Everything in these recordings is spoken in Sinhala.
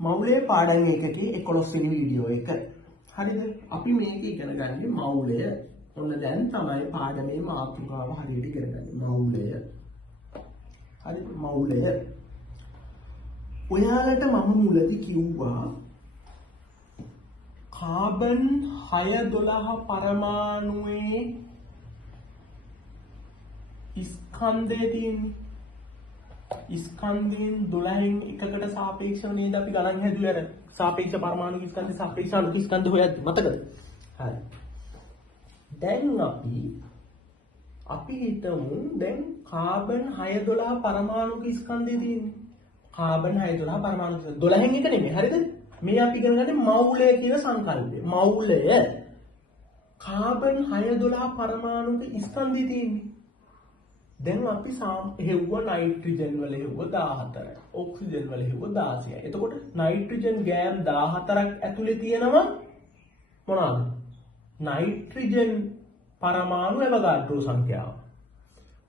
මවුලේ පාඩම් එකකේ 11 වෙනි වීඩියෝ එක. හරිද? අපි මේක ඉගෙන ගන්නේ මවුලය. ඔන්න දැන් තමයි පාඩමේ මාතෘකාව හරියට ඉගෙන ගන්නේ. මවුලය. හරිද? මවුලය. ඔයාලට මම මුලදී කිව්වා කාබන් 612 පරමාණුවේ ස්කන්ධය තියෙන්නේ. ස්කන්ධයෙන් 12න් එකකට සාපේක්ෂව නේද අපි ගණන් හැදුවේ අර සාපේක්ෂ පරමාණු ස්කන්ධ සාපේක්ෂ අණු ස්කන්ධ හොයද්දි මතකද? හරි. දැන් අපි හිතමු දැන් කාබන් 612 පරමාණුක ස්කන්ධය තියෙන්නේ. කාබන් 612 පරමාණු 12න් එක නෙමෙයි. හරිද? මේ අපි ඉගෙන ගන්නේ මවුලය කියන සංකල්පය. මවුලය කාබන් 612 පරමාණුක ස්කන්ධය තියෙන්නේ. දැන් අපි හෙව්වා නයිට්‍රජන් වල හෙව්වා 14යි. ඔක්සිජන් වල හෙව්වා 16යි. එතකොට නයිට්‍රජන් ගෑම් 14ක් ඇතුලේ තියෙනවා මොනවාද? නයිට්‍රජන් පරමාණු ඇවගාඩ්‍රෝ සංඛ්‍යාව.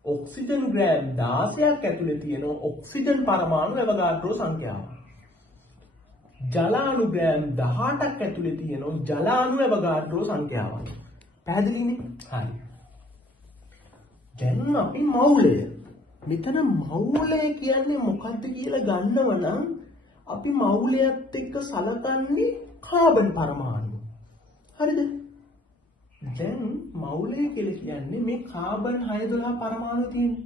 ඔක්සිජන් ග්‍රෑම් 16ක් ඇතුලේ තියෙනවා ඔක්සිජන් පරමාණු ඇවගාඩ්‍රෝ සංඛ්‍යාව. ජලාණු ග්‍රෑම් 18ක් ඇතුලේ තියෙනවා ජලාණු ඇවගාඩ්‍රෝ සංඛ්‍යාව. පැහැදිලිනේ? හරි. දැන් අපි මවුලය. මෙතන මවුලය කියන්නේ මොකක්ද කියලා ගන්නව නම් අපි මවුලයත් එක්ක සලකන්නේ කාබන් පරමාණු. හරිද? දැන් මවුලය කියලා කියන්නේ මේ කාබන් 612 පරමාණු තියෙන්නේ.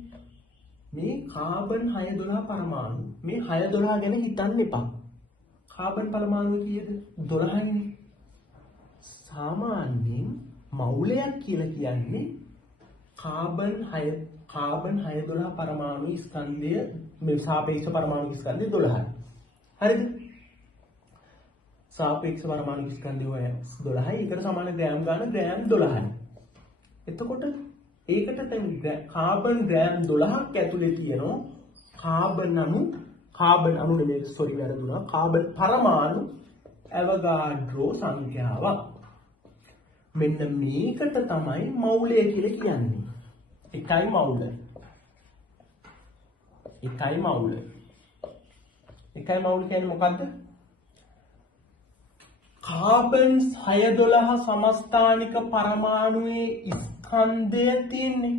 මේ කාබන් 612 පරමාණු. මේ 612 ගැන හිතන්න එපා. කාබන් පරමාණු කීයද? 12යිනේ. සාමාන්‍යයෙන් මවුලයක් කියලා කියන්නේ කාබන් 612 පරමාණු ස්කන්ධය මේ සාපේක්ෂ පරමාණු ස්කන්ධය 12යි. හරිද? සාපේක්ෂ පරමාණු ස්කන්ධය 12යි. ඒකට සමාන ග්‍රෑම් ගන්න ග්‍රෑම් 12යි. එතකොට ඒකට දැන් කාබන් ග්‍රෑම් 12ක් ඇතුලේ තියෙනවා කාබන් අණු නෙමෙයි සෝරි වැරදුනා. කාබන් පරමාණු ඇවගාඩ්‍රෝ සංඛ්‍යාවක්. මෙන්න මේකට තමයි මවුලය කියලා කියන්නේ. එකයි මවුල. එකයි මවුල කියන්නේ මොකද්ද? කාබන් 612 සමස්ථානික පරමාණුවේ ස්කන්ධය තියෙන්නේ.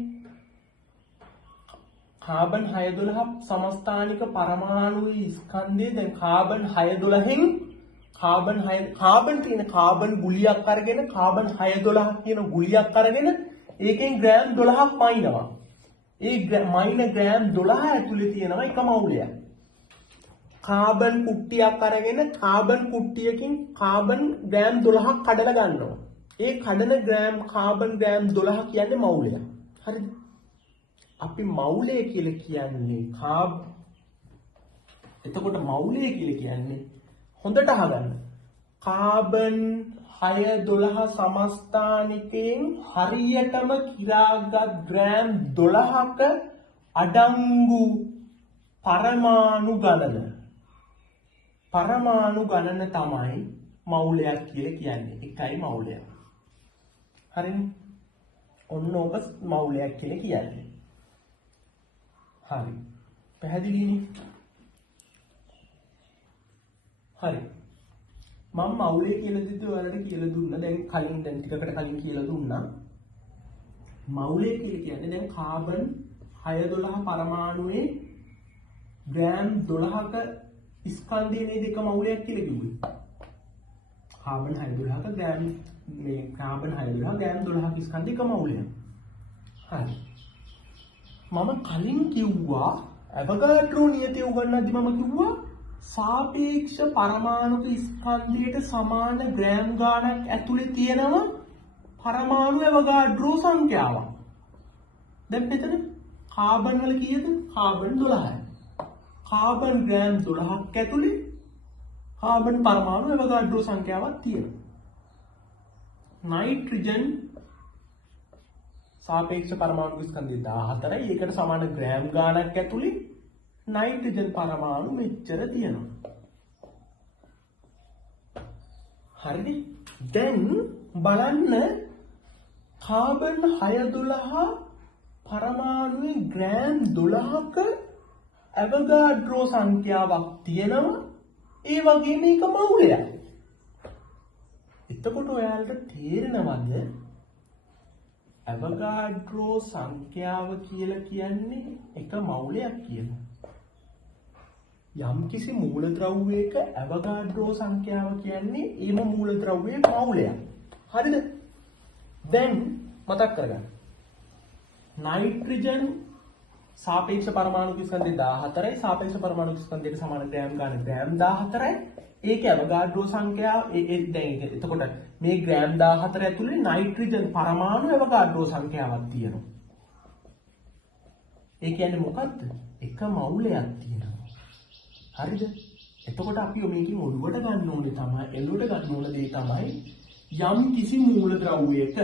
කාබන් 612 සමස්ථානික පරමාණුවේ ස්කන්ධය දැන් කාබන් 612න් කාබන් තියෙන කාබන් ගුලියක් අරගෙන කාබන් 612 කියන ගුලියක් අරගෙන ඒකෙන් ග්‍රෑම් 12ක් මයින්නවා. ඒ මයින ග්‍රෑම් 12 ඇතුලේ තියෙනවා එක මවුලයක්. කාබන් කුට්ටියක් අරගෙන කාබන් කුට්ටියකින් කාබන් ග්‍රෑම් 12ක් කඩලා ගන්නවා. ඒ කඩන කාබන් ග්‍රෑම් 12 කියන්නේ මවුලයක්. හරිද? අපි මවුලය කියලා කියන්නේ එතකොට මවුලය කියලා කියන්නේ හොඳට අහගන්න. කාබන් 612 සමස්ථානිකයෙන් හරියටම කිරාගත් ග්‍රෑම් 12ක අඩංගු පරමාණු ගණන තමයි මවුලයක් කියලා කියන්නේ. එකයි මවුලයක්. හරිනේ? ඔන්න ඔබ මවුලයක් කියලා කියන්නේ. හරි. පැහැදිලිනේ? හරි. මම මවුලය කියලා දෙද්දි ඔයාලට කියලා දුන්නා. දැන් ටිකකට කලින් කියලා දුන්නා. මවුලය කියලා කියන්නේ දැන් කාබන් 612 පරමාණුවේ ග්‍රෑම් 12ක ස්කන්ධයේ නේද එක මවුලයක් කියලා කිව්වේ. කාබන් 612ක කාබන් 612 ග්‍රෑම් 12ක ස්කන්ධයක මවුලයක්. හරි. මම කලින් කිව්වා ඇවගාඩ්‍රෝ නියතය උගන්වද්දි මම කිව්වා සාපේක්ෂ පරමාණුක ස්කන්ධයට සමාන ග්‍රෑම් ගාණක් ඇතුලේ තියෙනවා පරමාණු ඇවගාඩ්‍රෝ සංඛ්‍යාවක්. දැන් මෙතන කාබන් වල කීයද? කාබන් 12යි. කාබන් ග්‍රෑම් 12ක් ඇතුලේ කාබන් පරමාණු ඇවගාඩ්‍රෝ සංඛ්‍යාවක් තියෙනවා. නයිට්‍රජන් සාපේක්ෂ පරමාණු ස්කන්ධය 14යි. ඒකට සමාන ග්‍රෑම් ගාණක් ඇතුලේ නයිට්‍රජන් පරමාණු මෙච්චර තියෙනවා. හරිද? දැන් බලන්න කාබන් 612 පරමාණුවේ ග්‍රෑම් 12ක ඇවගාඩ්‍රෝ සංඛ්‍යාවක් තියෙනවා ඒ වගේ මේක මවුලයක්. එතකොට ඔයාලට තේරෙනවද ඇවගාඩ්‍රෝ සංඛ්‍යාව කියලා කියන්නේ එක මවුලයක් කියලා. යම් කිසි මූලද්‍රව්‍යයක ඇවගාඩ්‍රෝ සංඛ්‍යාව කියන්නේ ඒම මූලද්‍රව්‍යයේ මවුලයක්. හරිද? දැන් මතක් කරගන්න. නයිට්‍රජන් සාපේක්ෂ පරමාණු ස්කන්ධය 14යි සාපේක්ෂ පරමාණු ස්කන්ධයට සමාන ග්‍රෑම් ගන්න ග්‍රෑම් 14යි. ඒක ඇවගාඩ්‍රෝ සංඛ්‍යාව දැන් එතකොට මේ ග්‍රෑම් 14 ඇතුලේ නයිට්‍රජන් පරමාණු ඇවගාඩ්‍රෝ සංඛ්‍යාවක් තියෙනවා. ඒ කියන්නේ මොකද්ද? එක මවුලයක් තියෙනවා. හරිද? එතකොට අපි මේකෙන් ඔළුවට ගන්න ඕනේ තමයි එළුවට ගන්න ඕන දේ තමයි යම් කිසි මූලද්‍රව්‍යයක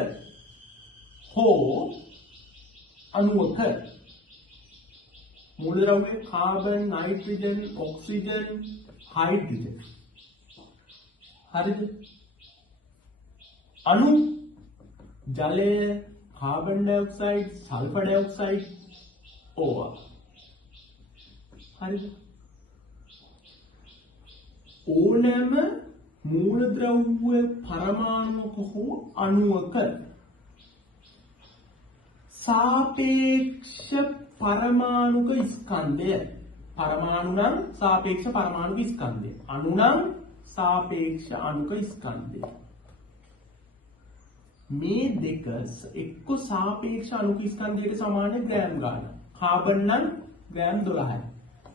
හෝ අණුවක මූලද්‍රව්‍ය කාබන්, නයිට්‍රජන්, ඔක්සිජන්, හයිඩ්‍රජන්. හරිද? අණු ජලය, කාබන් ඩයොක්සයිඩ්, සල්ෆර් ඩයොක්සයිඩ් ඕවා. හරිද? ඕනෑම මූලද්‍රව්‍ය පරමාණුක හෝ අණුවක සාපේක්ෂ පරමාණුක ස්කන්ධය. පරමාණු නම් සාපේක්ෂ පරමාණුක ස්කන්ධය. අණු නම් සාපේක්ෂ අණුක ස්කන්ධය. මේ දෙක එක්ක සාපේක්ෂ අණුක ස්කන්ධයට සමාන ග්‍රෑම් ගන්න. කාබන් නම් ග්‍රෑම් 12යි.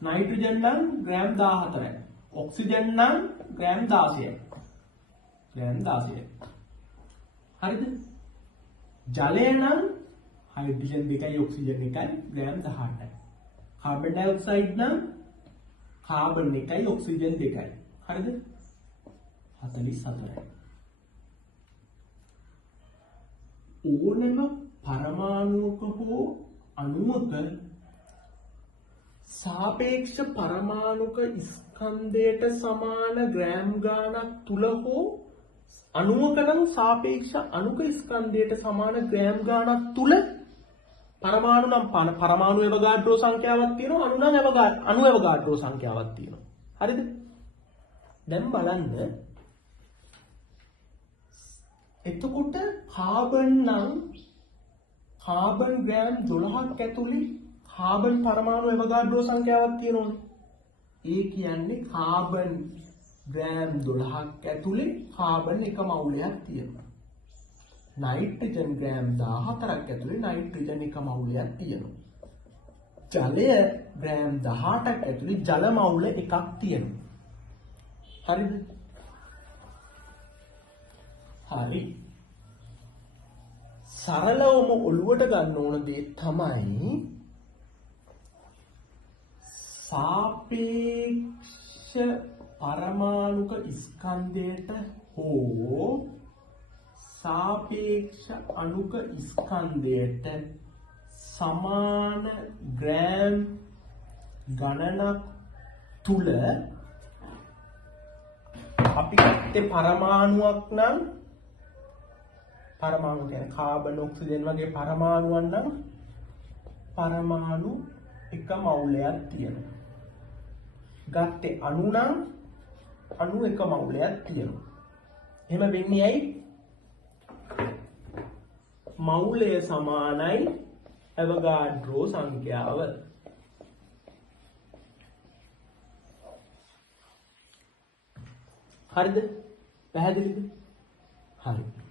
නයිට්‍රජන් නම් ග්‍රෑම් 14යි. ඔක්සිජන් නම් ග්‍රෑම් 16යි. ග්‍රෑම් 16යි. හරිද? ජලය නම් हाइड्रोजन දෙකයි ඔක්සිජන් එකයි ග්‍රෑම් 18යි. කාබන් ඩයොක්සයිඩ් නම් කාබන් එකයි ඔක්සිජන් දෙකයි. හරිද? 44යි. ඕනෙම පරමාණුක හෝ අණුවක සාපේක්ෂ පරමාණුක ස්කන්ධයට සමාන ග්‍රෑම් ගාණක් තුල හෝ අණුවක නම් සාපේක්ෂ අණුක ස්කන්ධයට සමාන ග්‍රෑම් ගාණක් තුල පරමාණු නම් පරමාණු ඇවගාඩ්‍රෝ සංඛ්‍යාවක් තියෙනවා අණු නම් අණු ඇවගාඩ්‍රෝ සංඛ්‍යාවක් තියෙනවා. හරිද? දැන් බලන්න එතකොට කාබන් නම් කාබන් ග්‍රෑම් 12ක් ඇතුලේ කාබන් පරමාණු ඇවගාඩ්‍රෝ සංඛ්‍යාවක් තියෙනවනේ. ඒ කියන්නේ කාබන් ග්‍රෑම් 12ක් ඇතුලේ කාබන් එක මවුලයක් තියෙනවා. නයිට්‍රජන් ග්‍රෑම් 14ක් ඇතුලේ නයිට්‍රජන් එක මවුලයක් තියෙනවා. ජලය ග්‍රෑම් 18ක් ඇතුලේ ජල මවුල එකක් තියෙනවා. හරිද? හරි. සරලවම ඔළුවට ගන්න ඕන දේ තමයි සාපේක්ෂ පරමාණුක ස්කන්ධයට හෝ සාපේක්ෂ අණුක ස්කන්ධයට සමාන ග්‍රෑම් ගණනක් තුල අපි ගත්තේ පරමාණුවක් නම් පරමාණු කියන්නේ කාබන් ඔක්සිජන් වගේ පරමාණුවන් නම් පරමාණු එක මවුලයක් තියෙනවා. ගත්තේ අණු නම් අණු එක මවුලයක් තියෙනවා. එහෙම වෙන්නේ ඇයි? මවුලය සමානයි ඇවගාඩ්‍රෝ සංඛ්‍යාව. හරිද? පැහැදිලිද? හරි.